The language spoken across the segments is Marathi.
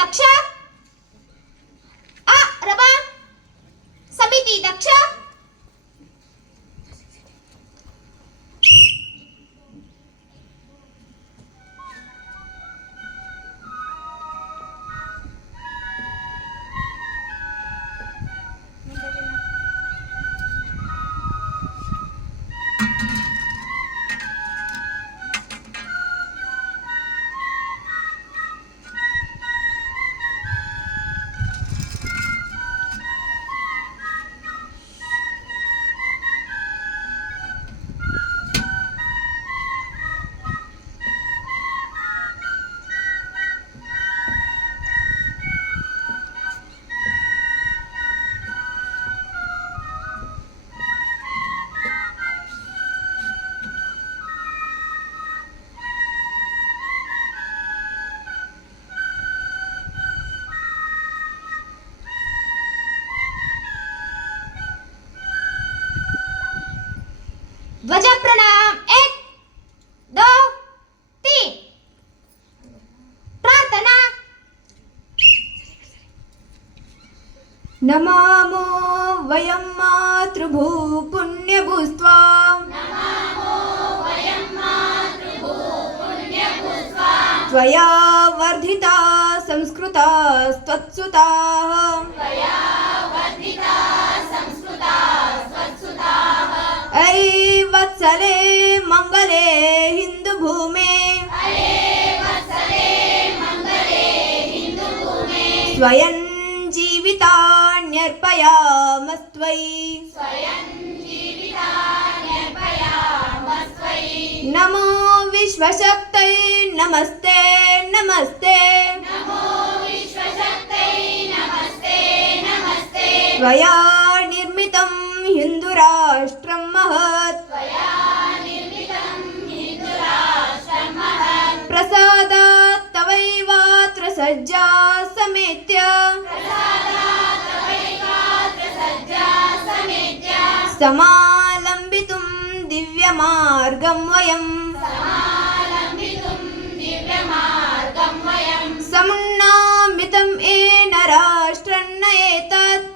दक्ष आ रमा समिती दक्ष ध्वज प्रणाम 1 2 3 प्रार्थना नमामो वयं मातृभू पुण्यभूस्त्वा त्वया वर्धिता संस्कृता त्वत्सुताः ऐ वत्सले मंगले हिंदुभूमे स्वयं जीवितान्यर्पयामस्त्वयि नमो विश्वशक्तये नमस्ते नमस्ते त्वया निर्मितं हिन्दुराष्ट्रं महत् प्रसादात् तवैवात्र सज्जा समेत्य समालम्बितुं दिव्यमार्गं वयम् समुन्नामितं येन राष्ट्रन्न एतत्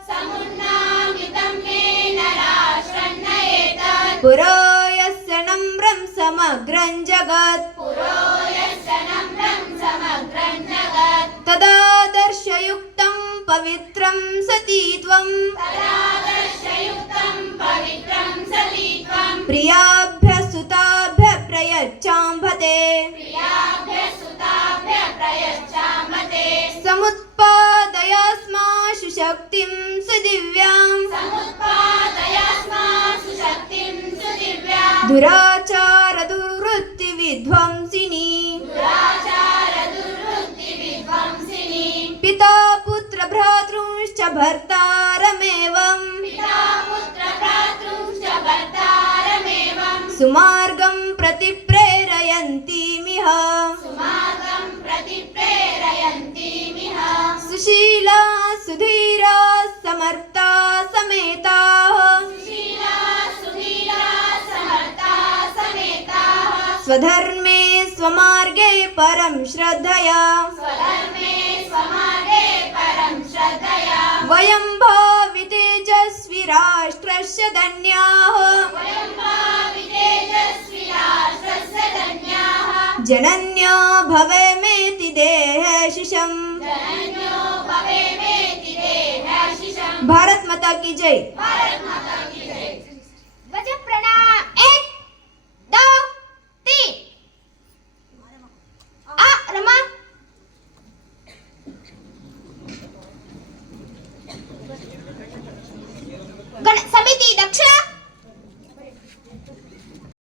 पुरो यस्य नम्रं समग्रं जगत् तदादर्शयुक्तं पवित्रं सतीत्वं प्रियाभ्यः सुताभ्यः प्रयच्छाम्भते समुत्पादयास्मासु शक्तिं सुदिव्यां दुराचार दुर्वृत्ति विध्वंसिनी पिता पुत्र भ्रातृंश्च भर्तारमेवं सुमार्गं प्रति प्रेरयन्तीमिह सुशीला सुधीरा समर्था समेताः स्वधर्मे स्वमार्गे परं श्रद्धया वयं भावि तेजस्वी राष्ट्रस्य धन्याः जनन्यो भवेमेति देहशिषम् भारत माता की जय। ध्वज प्रणाम 1 2 3 आ रमा गण समिती दक्ष